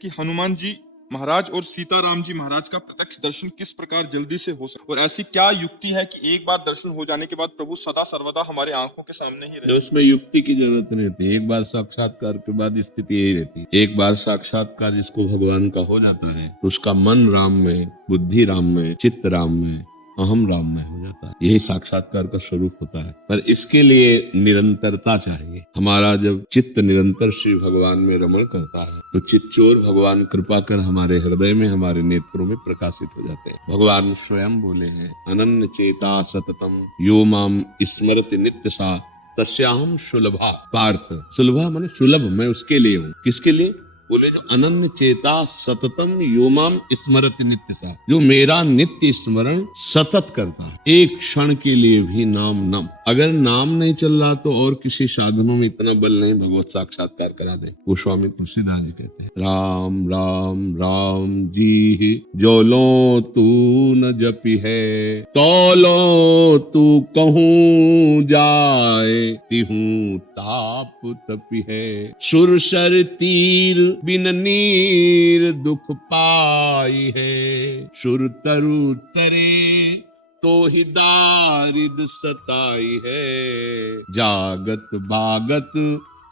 कि हनुमान जी महाराज और सीताराम जी महाराज का प्रत्यक्ष दर्शन किस प्रकार जल्दी से हो सके, और ऐसी क्या युक्ति है कि एक बार दर्शन हो जाने के बाद प्रभु सदा सर्वदा हमारे आंखों के सामने ही रहे। उसमें युक्ति की जरूरत नहीं रहती। एक बार साक्षात्कार के बाद स्थिति यही रहती है। एक बार साक्षात्कार जिसको भगवान का हो जाता है तो उसका मन राम में, बुद्धि राम में, चित्त राम में, अहम राम में हो जाता है। यही साक्षात्कार का स्वरूप होता है। पर इसके लिए निरंतरता चाहिए। हमारा जब चित्त निरंतर श्री भगवान में रमण करता है तो चित्तचोर भगवान कृपा कर हमारे हृदय में, हमारे नेत्रों में प्रकाशित हो जाते हैं। भगवान स्वयं बोले हैं, अनन्य चेता सततम यो माम स्मरति नित्य सा तस्याहम सुलभा। पार्थ, सुलभा माने सुलभ, मैं उसके लिए हूँ। किसके लिए? बोले जो अनन्य चेता सततम योमाम स्मरति नित्य सा, जो मेरा नित्य स्मरण सतत करता है, एक क्षण के लिए भी नाम। अगर नाम नहीं चल रहा तो और किसी साधनों में इतना बल नहीं भगवत साक्षात्कार करा दे। वो स्वामी तुलसीदास जी कहते हैं, राम राम राम जी जो लो तू न जपी है, तौलो तू कहूं जाए, तिहूं ताप तपी है, सुरसर तीर बिन नीर दुख पाई है, सुर तरु तरे तो ही दारिद सताई है, जागत बागत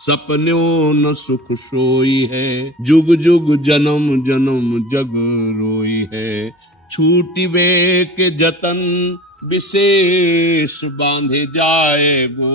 सपनों न सुख सोई है, जुग जुग जन्म जन्म जग रोई है, छूटी वे के जतन विशेष बांधे जाएगो,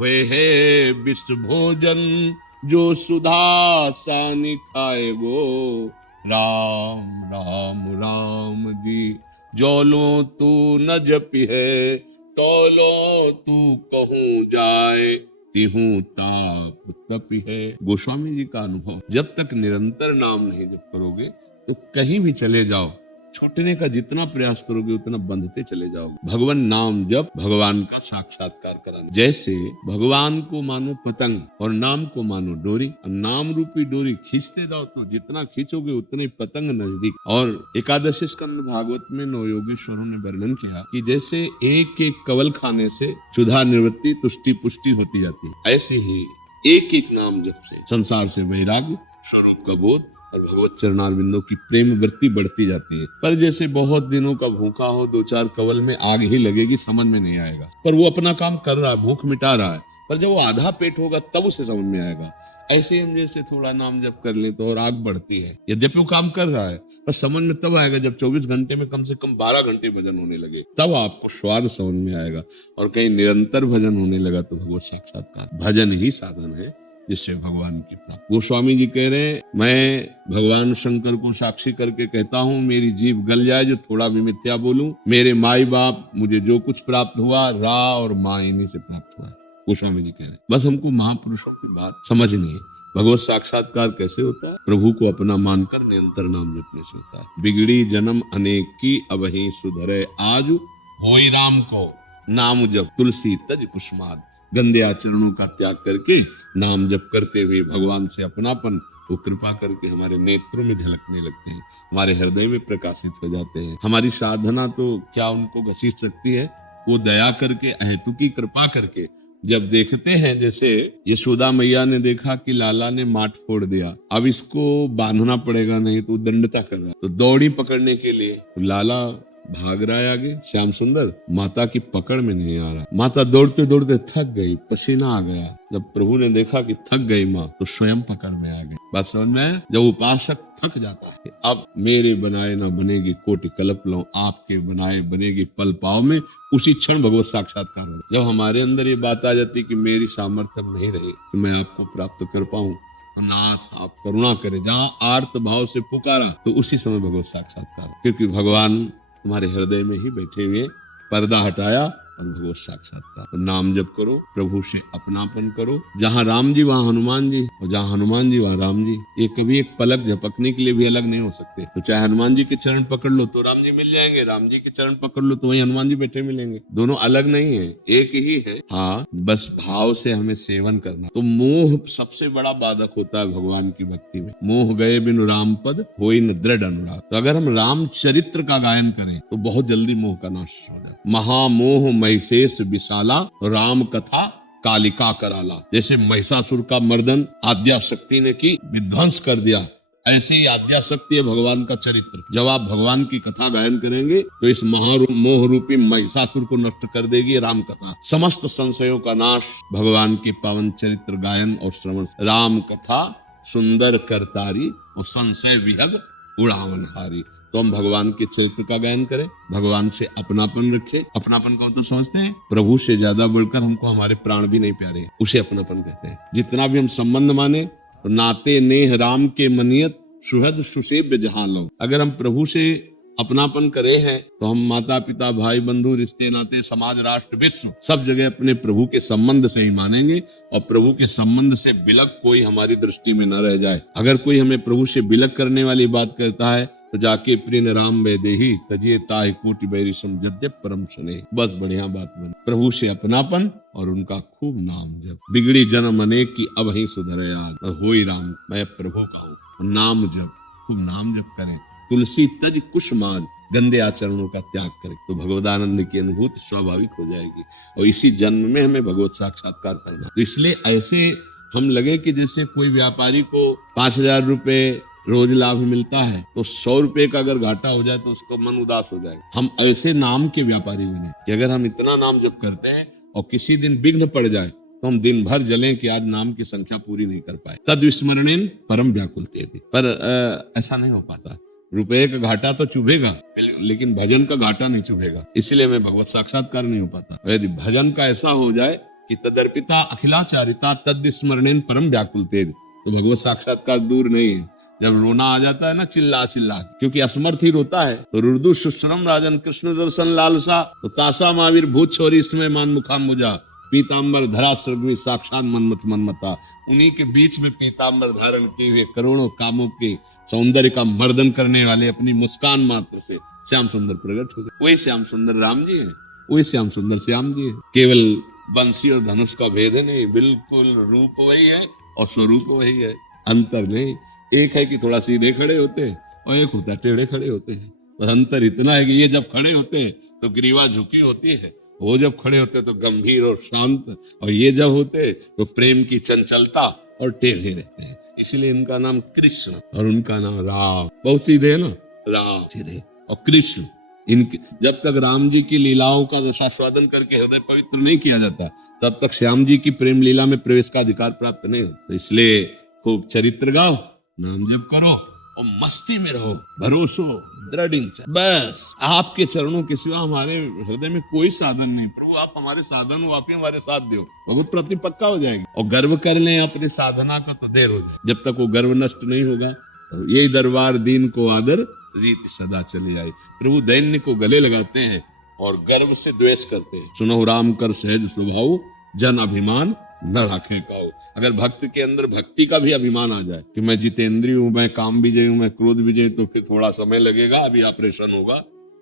वे है विष भोजन जो सुधा सानी खाएगो, राम राम राम जी जोलो तू न जपी है, तोलो तू कहूं जाए, तिहूं ताप तपी है। गोस्वामी जी का अनुभव, जब तक निरंतर नाम नहीं जप करोगे तो कहीं भी चले जाओ, छूटने का जितना प्रयास करोगे उतना बंधते चले जाओगे। भगवान नाम जप, भगवान का साक्षात्कार कराना। जैसे भगवान को मानो पतंग और नाम को मानो डोरी, नाम रूपी डोरी खींचते जाओ तो जितना खींचोगे उतने पतंग नजदीक। और एकादशी स्कंद भागवत में नौ योगेश्वरों ने वर्णन किया कि जैसे एक एक कवल खाने से क्षुधा निवृत्ति, तुष्टि पुष्टि होती जाती है, ऐसे ही एक एक नाम जप से संसार से वैराग्य, स्वरूप का बोध और भगवत चरणारविंदों की प्रेम वृत्ति बढ़ती जाती है। पर जैसे बहुत दिनों का भूखा हो, दो चार कवल में आग ही लगेगी, समझ में नहीं आएगा। पर वो अपना काम कर रहा है, भूख मिटा रहा है, पर जब वो आधा पेट होगा तब उसे समझ में आएगा। ऐसे हम जैसे थोड़ा नाम जप कर ले तो और आग बढ़ती है। यद्यपि वो काम कर रहा है पर समझ में तब आएगा जब 24 घंटे में कम से कम 12 घंटे भजन होने लगे, तब आपको स्वाद समझ में आएगा। और कहीं निरंतर भजन होने लगा तो भगवत साक्षात्कार। भजन ही साधन है जिससे भगवान की प्राप्ति। गोस्वामी जी कह रहे हैं, मैं भगवान शंकर को साक्षी करके कहता हूँ, मेरी जीभ गल जाए जो थोड़ा भी मिथ्या बोलूं। मेरे माई बाप, मुझे जो कुछ प्राप्त हुआ रा और माँ इन्हीं से प्राप्त हुआ। गोस्वामी जी कह रहे हैं, बस हमको महापुरुषों की बात समझनी है। भगवत साक्षात्कार कैसे होता है? प्रभु को अपना मानकर निरंतर नाम जपने से होता है। बिगड़ी जन्म अनेक की अब ही सुधरे आज, होई राम को नाम जप तुलसी तज कुसुमाद। गंदे आचरणों का त्याग करके नाम जप करते हुए भगवान से अपनापन, वो कृपा करके हमारे नेत्रों में झलकने लगते हैं, हमारे हृदय में प्रकाशित हो जाते हैं। हमारी साधना तो क्या उनको घसीट सकती है? वो दया करके, अहेतुकी कृपा करके जब देखते हैं, जैसे यशोदा मैया ने देखा कि लाला ने माठ फोड़ दिया, अब इसको बांधना पड़ेगा, नहीं तो दंडता कर रहा, तो दौड़ी पकड़ने के लिए। तो लाला भाग रहा है आगे, श्याम सुंदर माता की पकड़ में नहीं आ रहा। माता दौड़ते दौड़ते थक गई, पसीना आ गया। जब प्रभु ने देखा कि थक गई माँ तो स्वयं पकड़ में आ गई। बात समझ में आया? जब उपासक थक जाता है, अब मेरे बनाए ना बनेगी कोटि कल्प लो, आपके बनाए बनेगी पल पाव में, उसी क्षण भगवत साक्षात्कार हो। जब हमारे अंदर ये बात आ जाती कि मेरी सामर्थ्य नहीं रही कि मैं आपको प्राप्त कर पाऊं, नाथ आप करुणा करें, जहां आर्त भाव से पुकारा तो उसी समय भगवत साक्षात्कार। क्योंकि भगवान तुम्हारे हृदय में ही बैठे हुए, पर्दा हटाया और भगवत साक्षात्कार। तो नाम जप करो, प्रभु से अपनापन करो। जहाँ राम जी वहाँ हनुमान जी, और जहाँ हनुमान जी वहाँ राम जी। ये कभी एक पलक झपकने के लिए भी अलग नहीं हो सकते। तो चाहे हनुमान जी के चरण पकड़ लो तो राम जी मिल जाएंगे, राम जी के चरण पकड़ लो तो वहीं हनुमान जी बैठे मिलेंगे। दोनों अलग नहीं है, एक ही है। हाँ, बस भाव से हमें सेवन करना। तो मोह सबसे बड़ा बाधक होता है भगवान की भक्ति में। मोह गए बिनु राम पद होई न दृढ़ अनुराग। तो अगर हम राम चरित्र का गायन करें तो बहुत जल्दी मोह का नाश हो जाता है। महामोह महिषेष विशाला, राम कथा कालिका कराला। जैसे महिषासुर का मर्दन आद्या शक्ति ने की, विध्वंस कर दिया, ऐसे ही आद्याशक्ति है भगवान का चरित्र। जब आप भगवान की कथा गायन करेंगे तो इस मोह रूपी महिषासुर को नष्ट कर देगी राम कथा। समस्त संशयों का नाश भगवान के पावन चरित्र गायन और श्रवण। राम कथा सुंदर करतारी और संशय विहग उड़ावनहारी। तो हम भगवान के चरित्र का गायन करें, भगवान से अपनापन रखें। अपनापन का मतलब समझते हैं, प्रभु से ज्यादा बढ़कर हमको हमारे प्राण भी नहीं प्यारे हैं, उसे अपनापन कहते हैं। जितना भी हम संबंध माने तो नाते नेह राम के मनियत सुहद सुसेव्य जहां लो। अगर हम प्रभु से अपनापन करे हैं तो हम माता पिता भाई बंधु रिश्ते नाते समाज राष्ट्र विश्व सब जगह अपने प्रभु के संबंध से ही मानेंगे और प्रभु के संबंध से बिलक कोई हमारी दृष्टि में न रह जाए। अगर कोई हमें प्रभु से बिलक करने वाली बात करता है तो जाके प्रिय राम वे देही तजिए ताहि कोटि बैरिसम जद्य परम सुने। बस बढ़िया बात बनी। प्रभु से अपनापन और उनका खूब नाम जप। बिगड़ी जन्म अनेक की अब ही सुधरे आग। होई राम मैं प्रभु का हूँ। नाम जप, खूब नाम जप करें। तुलसी तज कुसुमाज, गंदे आचरणों का त्याग करें तो भगवदानंद की अनुभूति स्वाभाविक हो जाएगी। और इसी जन्म में हमें भगवत साक्षात्कार करना। तो इसलिए ऐसे हम लगे कि जैसे कोई व्यापारी को 5,000 रुपए रोज लाभ मिलता है तो 100 रुपए का अगर घाटा हो जाए तो उसको मन उदास हो जाएगा। हम ऐसे नाम के व्यापारी बने कि अगर हम इतना नाम जप करते हैं और किसी दिन विघ्न पड़ जाए तो हम दिन भर जलें कि आज नाम की संख्या पूरी नहीं कर पाए। तद विस्मरणेन परम व्याकुलते। पर ऐसा नहीं हो पाता। रुपए का घाटा तो चुभेगा लेकिन भजन का घाटा नहीं चुभेगा, इसलिए मैं भगवत साक्षात्कार नहीं हो पाता। यदि भजन का ऐसा हो जाए कि तदर्पिता अखिलाचारिता तद स्मरणेन परम व्याकुलते, तो भगवत साक्षात्कार दूर नहीं है। जब रोना आ जाता है ना चिल्ला चिल्ला, क्योंकि असमर्थ ही रोता है, तो रुर्दु सुश्रम राजन कृष्ण दर्शन लालसा तो तासा महावीर भूत छोरी इसमें मान मुखा मुजा पीताम्बर धरा सर्गवी साक्षात मनमत मनमता। उन्हीं के बीच में पीताम्बर धारण किए हुए करोड़ों कामों के सौंदर्य का मर्दन करने वाले अपनी मुस्कान मात्र से श्याम सुंदर प्रकट हो गए। वही श्याम सुंदर राम जी हैं, वही श्याम सुंदर श्याम जी हैं। केवल बंसी और धनुष का भेद है नहीं, बिल्कुल रूप वही है और स्वरूप वही है, अंतर नहीं। एक है कि थोड़ा सीधे खड़े होते हैं और एक होता है टेढ़े खड़े होते हैं। बस अंतर इतना है कि ये जब खड़े होते हैं तो ग्रीवा झुकी होती है, वो जब खड़े होते तो गंभीर और शांत, और ये जब होते तो प्रेम की चंचलता और टेढ़े रहते हैं। इसलिए इनका नाम कृष्ण और उनका नाम राम। बहुत सीधे है ना, राम सीधे और कृष्ण। इनके जब तक राम जी की लीलाओं का रसास्वादन करके हृदय पवित्र नहीं किया जाता तब तक श्याम जी की प्रेम लीला में प्रवेश का अधिकार प्राप्त नहीं होता। इसलिए खूब चरित्र गाओ, नाम जप करो और मस्ती में रहो, भरोसो दृढ़ इच्छा। बस आपके चरणों के सिवा हमारे हृदय में कोई साधन नहीं। प्रभु आप हमारे साधन हो, आप ही हमारे साथ दो, भगवत प्राप्ति पक्का हो जाएगी। और गर्व कर लें अपने साधना का तो देर हो जाए। जब तक वो गर्व नष्ट नहीं होगा तो यही दरबार दीन को आदर रीति सदा चले आए। प्रभु दैन्य को गले लगाते हैं और गर्व से द्वेष करते हैं। सुनो राम कर सहज स्वभाव जन अभिमान न रखे काओ। अगर भक्त के अंदर भक्ति का भी अभिमान आ जाए कि मैं जितेंद्रिय हूं, मैं काम विजय हूं, मैं क्रोध विजय, तो फिर थोड़ा समय लगेगा, अभी ऑपरेशन होगा,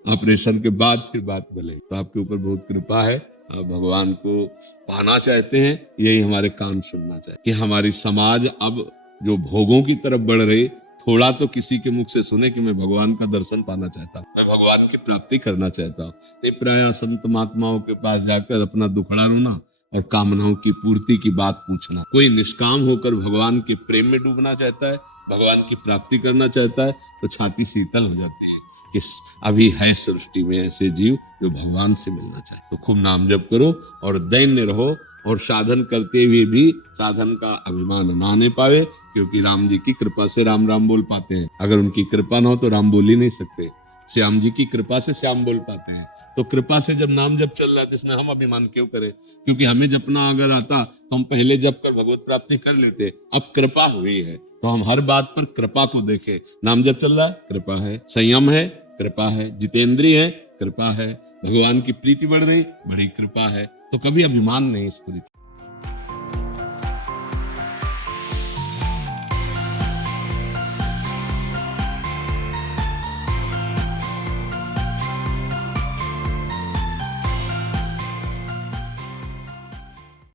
ऑपरेशन के बाद फिर बात बनेगी। तो आपके ऊपर बहुत कृपा है, आप भगवान को पाना चाहते हैं, यही हमारे कान सुनना चाहिए कि हमारी समाज अब जो भोगों की तरफ बढ़ रही, थोड़ा तो किसी के मुख से सुने कि मैं भगवान का दर्शन पाना चाहता हूँ, मैं भगवान की प्राप्ति करना चाहता हूँ। नहीं प्राय संत महात्माओं के पास जाकर अपना दुखड़ा रोना और कामनाओं की पूर्ति की बात पूछना। कोई निष्काम होकर भगवान के प्रेम में डूबना चाहता है, भगवान की प्राप्ति करना चाहता है, तो छाती शीतल हो जाती है कि अभी है सृष्टि में ऐसे जीव जो भगवान से मिलना चाहे। तो खूब नाम जप करो और दैन्य रहो और साधन करते हुए भी साधन का अभिमान ना आने पावे, क्योंकि राम जी की कृपा से राम राम बोल पाते हैं। अगर उनकी कृपा ना हो तो राम बोल ही नहीं सकते। श्याम जी की कृपा से श्याम बोल पाते हैं। तो कृपा से जब नाम जप चल रहा है, जिसमें हम अभिमान क्यों करें? क्योंकि हमें जपना अगर आता तो हम पहले जप कर भगवत प्राप्ति कर लेते। अब कृपा हुई है तो हम हर बात पर कृपा को देखें। नाम जप चल रहा है, कृपा है, संयम है, कृपा है, जितेंद्रिय है, कृपा है, भगवान की प्रीति बढ़ रही, बड़ी कृपा है। तो कभी अभिमान नहीं इस पूरी